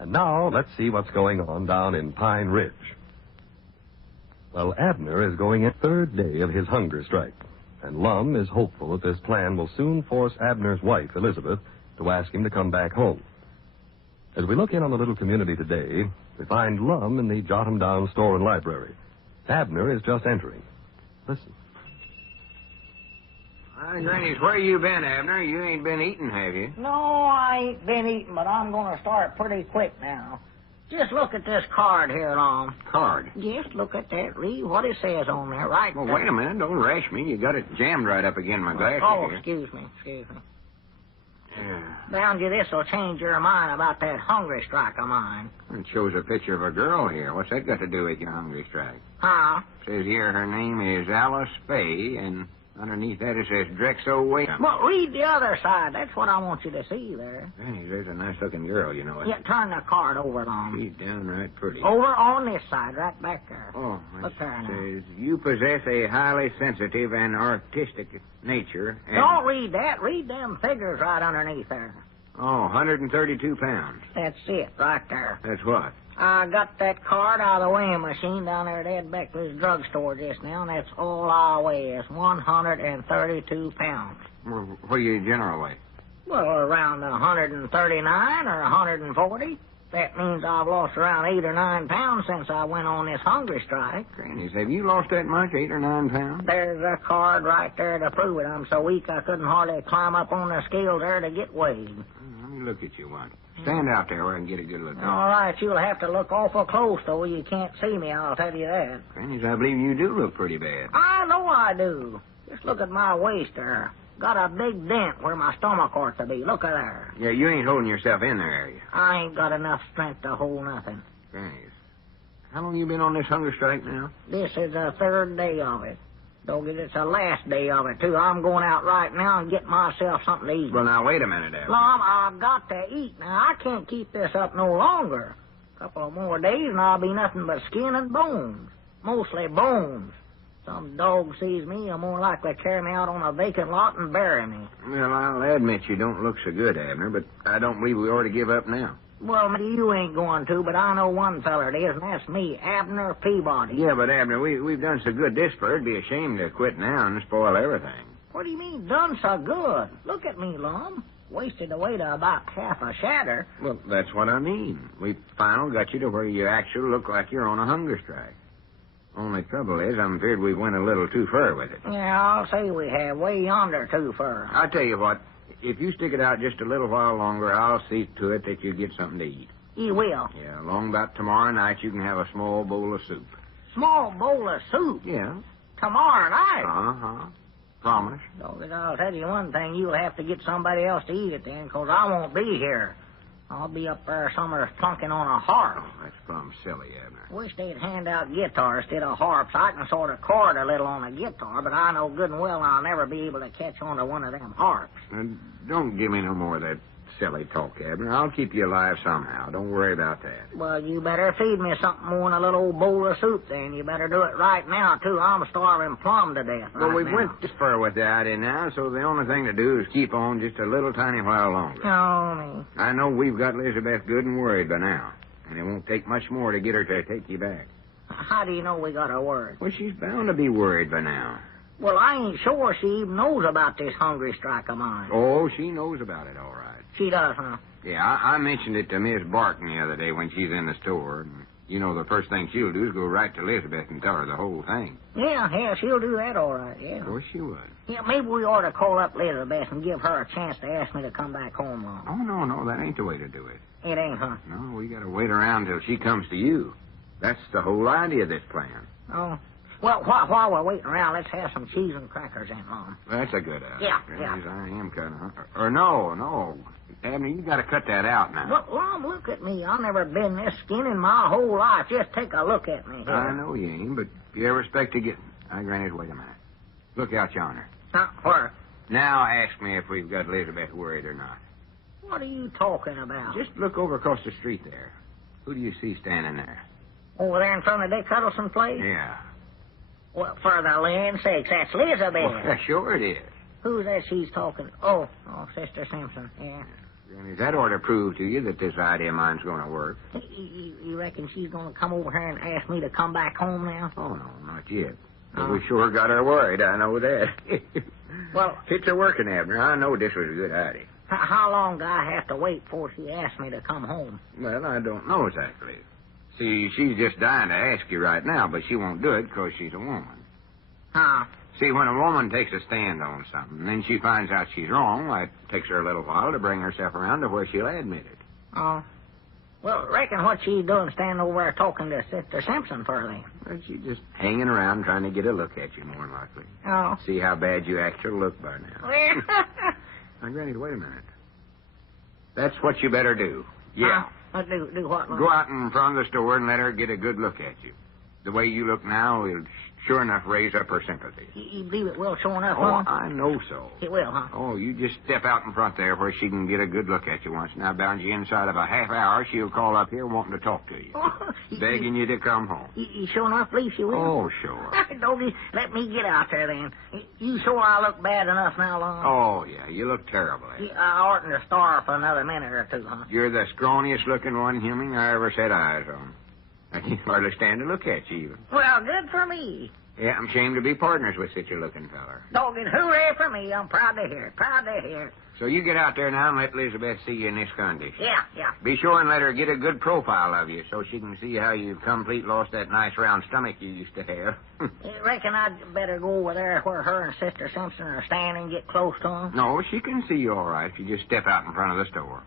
And now, let's see what's going on down in Pine Ridge. Well, Abner is going in third day of his hunger strike, and Lum is hopeful that this plan will soon force Abner's wife, Elizabeth, to ask him to come back home. As we look in on the little community today, we find Lum in the Jot-'em-Down store and library. Abner is just entering. Listen. Granny's, where you been, Abner? You ain't been eating, have you? No, I ain't been eating, but I'm going to start pretty quick now. Just look at this card here, Lum. Card? Just look at that. Read what it says on there, right Well, there. wait a minute. Don't rush me. You got it jammed right up against my glasses here. Excuse me. Yeah. Bound you this will change your mind about that hungry strike of mine. It shows a picture of a girl here. What's that got to do with your hungry strike? Huh? Says here her name is Alice Faye, and underneath that it says Drexel Wait. Well, read the other side. That's what I want you to see there. Granny, there's a nice-looking girl, you know. Yeah, turn the card over, Lum. She's downright pretty. Over on this side, right back there. Oh, Look there now. says, you possess a highly sensitive and artistic nature. And... Don't read that. Read them figures right underneath there. Oh, 132 pounds. That's it, right there. That's what? I got that card out of the weighing machine down there at Ed Beckley's drugstore just now, and that's all I weigh is 132 pounds. What do you generally weigh? Well, around 139 or 140. That means I've lost around 8 or 9 pounds since I went on this hungry strike. Grannies, have you lost that much, 8 or 9 pounds? There's a card right there to prove it. I'm so weak I couldn't hardly climb up on the scale there to get weighed. Let me look at you once. Stand out there where I can get a good look at you. All right, you'll have to look awful close, though. You can't see me, I'll tell you that. Grannies, I believe you do look pretty bad. I know I do. Just look at my waist there. Got a big dent where my stomach ought to be. Look at there. Yeah, you ain't holding yourself in there, are you? I ain't got enough strength to hold nothing. Grannies, how long you been on this hunger strike now? This is the third day of it. Doggy, it's the last day of it, too. I'm going out right now and get myself something to eat. Well, now, wait a minute, Abner. Lum, I've got to eat. Now, I can't keep this up no longer. A couple of more days and I'll be nothing but skin and bones. Mostly bones. Some dog sees me, he'll more likely carry me out on a vacant lot and bury me. Well, I'll admit you don't look so good, Abner, but I don't believe we ought to give up now. Well, maybe you ain't going to, but I know one feller it is, and that's me, Abner Peabody. Yeah, but, Abner, we've done so good this far, it'd be a shame to quit now and spoil everything. What do you mean, done so good? Look at me, Lum. Wasted away to about half a shatter. Well, that's what I mean. We finally got you to where you actually look like you're on a hunger strike. Only trouble is, I'm afraid we went a little too far with it. Yeah, I'll say we have, way yonder too far. I'll tell you what, if you stick it out just a little while longer, I'll see to it that you get something to eat. You will? Yeah, along about tomorrow night, you can have a small bowl of soup. Small bowl of soup? Yeah. Tomorrow night? Uh-huh. Promise. Doggy, I'll tell you one thing, you'll have to get somebody else to eat it then, 'cause I won't be here. I'll be up there somewhere plunking on a harp. Oh, that's plumb silly, Abner. Wish they'd hand out guitars instead of harps. I can sort of chord a little on a guitar, but I know good and well I'll never be able to catch on to one of them harps. And don't give me no more of that silly talk, Abner. I'll keep you alive somehow. Don't worry about that. Well, you better feed me something more than a little old bowl of soup, then. You better do it right now, too. I'm starving plumb to death Well, right we now. went this far with the idea now, so the only thing to do is keep on just a little tiny while longer. Oh, me. I know we've got Elizabeth good and worried by now, and it won't take much more to get her to take you back. How do you know we got her word? Well, she's bound to be worried by now. Well, I ain't sure she even knows about this hungry strike of mine. Oh, she knows about it, all right. She does, huh? Yeah, I mentioned it to Miss Barton the other day when she's in the store. And you know, the first thing she'll do is go right to Elizabeth and tell her the whole thing. Yeah, she'll do that all right, yeah. Of course she would. Yeah, maybe we ought to call up Elizabeth and give her a chance to ask me to come back home, Lum. Oh, no, that ain't the way to do it. It ain't, huh? No, we gotta wait around till she comes to you. That's the whole idea of this plan. Oh. Well, while we're waiting around, let's have some cheese and crackers in, Lum. That's a good idea. Yeah. Yes, I am kind of hungry. Or no. Abner, you gotta cut that out now. Well, Lum, look at me. I've never been this skinny in my whole life. Just take a look at me here. I know you ain't, but if you ever expect to get... Granny, wait a minute. Look out yonder. Where? Now ask me if we've got Elizabeth worried or not. What are you talking about? Just look over across the street there. Who do you see standing there? Over there in front of Dick Huddleston's place? Yeah. Well, for the land sakes, that's Elizabeth. Well, sure it is. Who's that she's talking? Oh, Sister Simpson, yeah. Granny, that ought to prove to you that this idea of mine's going to work. You reckon she's going to come over here and ask me to come back home now? Oh, no, not yet. But we sure got her worried, I know that. Well, it's a working, Abner. I know this was a good idea. How long do I have to wait before she asks me to come home? Well, I don't know exactly. See, she's just dying to ask you right now, but she won't do it because she's a woman. Huh? See, when a woman takes a stand on something, and then she finds out she's wrong, it takes her a little while to bring herself around to where she'll admit it. Oh. Well, reckon what she's doing standing over there talking to Sister Simpson for then? Well, she's just hanging around trying to get a look at you, more than likely. Oh. See how bad you actually look by now. Well... Now, Granny, wait a minute. That's what you better do. Yeah. Do what, Mom? Go out in front of the store and let her get a good look at you. The way you look now will sure enough raise up her sympathy. You believe it will show enough, Oh, Mom? I know so. It will, huh? Oh, you just step out in front there where she can get a good look at you once. Now, bound you inside of a half hour, she'll call up here wanting to talk to you. Oh, begging you to come home. You sure enough believe she will? Oh, sure. Doggy, let me get out there then. You sure I look bad enough now, Lum? Oh, yeah, you look terrible. I oughtn't to starve for another minute or two, huh? You're the scrawniest looking one human I ever set eyes on. I can hardly stand to look at you even. Well, good for me. Yeah, I'm ashamed to be partners with such a looking feller. Dogged hooray for me. I'm proud to hear it. Proud to hear it. So you get out there now and let Elizabeth see you in this condition. Yeah. Be sure and let her get a good profile of you so she can see how you've complete lost that nice round stomach you used to have. You reckon I'd better go over there where her and Sister Simpson are standing and get close to them? No, she can see you all right if you just step out in front of the store.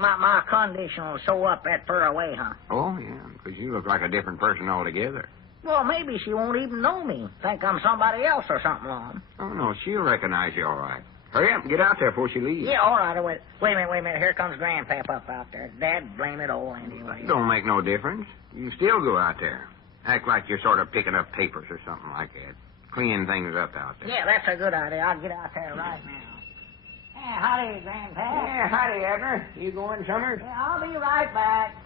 My condition will show up that far away, huh? Oh, yeah, because you look like a different person altogether. Well, maybe she won't even know me. Think I'm somebody else or something, Lum. Oh, no, she'll recognize you all right. Hurry up and get out there before she leaves. Yeah, all right. Wait a minute. Here comes Grandpap up out there. Dad, blame it all anyway. Don't make no difference. You still go out there. Act like you're sort of picking up papers or something like that. Cleaning things up out there. Yeah, that's a good idea. I'll get out there right now. Yeah, howdy, Grandpap. Yeah, howdy, Abner. You going somewhere? Yeah, I'll be right back.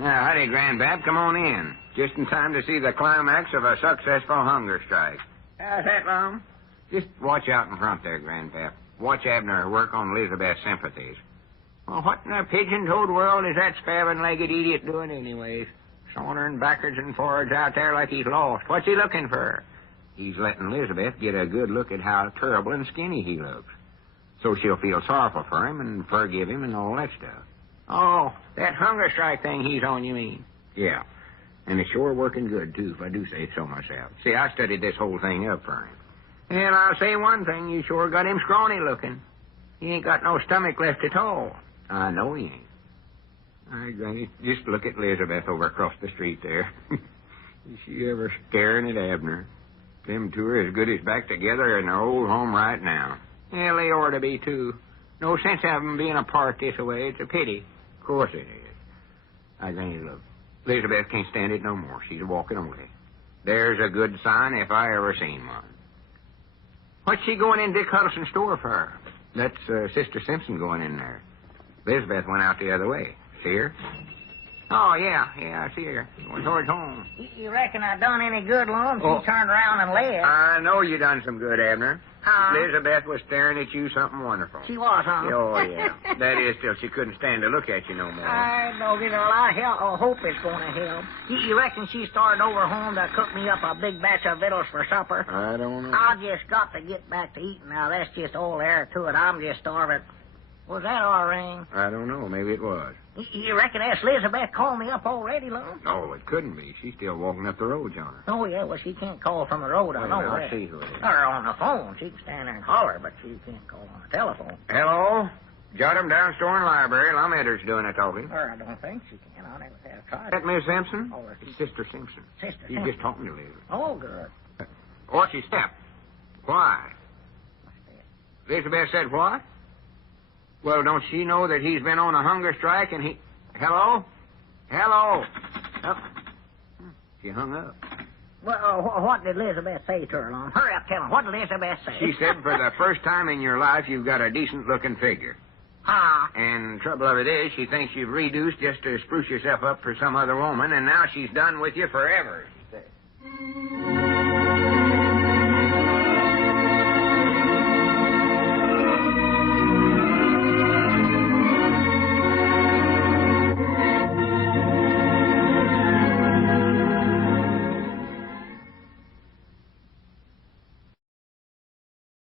Yeah, howdy, Grandpap. Come on in. Just in time to see the climax of a successful hunger strike. How's that, Lum? Just watch out in front there, Grandpap. Watch Abner work on Elizabeth's sympathies. Well, what in the pigeon-toed world is that spavined-legged idiot doing anyways? Sauntering backwards and forwards out there like he's lost. What's he looking for? He's letting Elizabeth get a good look at how terrible and skinny he looks. So she'll feel sorrowful for him and forgive him and all that stuff. Oh, that hunger strike thing he's on, you mean? Yeah. And it's sure working good, too, if I do say so myself. See, I studied this whole thing up for him. And I'll say one thing, you sure got him scrawny looking. He ain't got no stomach left at all. I know he ain't. All right, Granny, just look at Elizabeth over across the street there. Is she ever staring at Abner? Them two are as good as back together in their old home right now. Yeah, they ought to be, too. No sense of them being apart this way. It's a pity. Of course it is. I Granny, look. Elizabeth can't stand it no more. She's walking away. There's a good sign if I ever seen one. What's she going in Dick Huddleston's store for? That's Sister Simpson going in there. Elizabeth went out the other way. See her? Oh, yeah, I see her. Going towards home. You reckon I done any good, Lum? She turned around and left. I know you done some good, Abner. Elizabeth was staring at you something wonderful. She was, huh? Oh, yeah. That is till she couldn't stand to look at you no more. I don't get a lot of help. I hope it's going to help. You reckon she started over home to cook me up a big batch of victuals for supper? I don't know. I just got to get back to eating now. That's just all there to it. I'm just starving. Was that our ring? I don't know. Maybe it was. You reckon that's Elizabeth called me up already, Lum? No, it couldn't be. She's still walking up the road, John. Oh, yeah, well, she can't call from the road. I know that. I'll see who it is. Or on the phone. She can stand there and holler, but she can't call on the telephone. Hello? Jot him down store in the library. Lum Edder's doing the talking. Or I don't think she can. I never have tried. That Miss Simpson? Oh, Sister Simpson. Sister He's Simpson. just talking to Liz. Oh, good. What's she step? Why? Elizabeth said what? Well, don't she know that he's been on a hunger strike and he... Hello? Hello? Oh. She hung up. Well, what did Elizabeth say to her, Lum? Hurry up, tell me. What did Elizabeth say? She said for the first time in your life you've got a decent-looking figure. And trouble of it is, she thinks you've reduced just to spruce yourself up for some other woman, and now she's done with you forever, she said.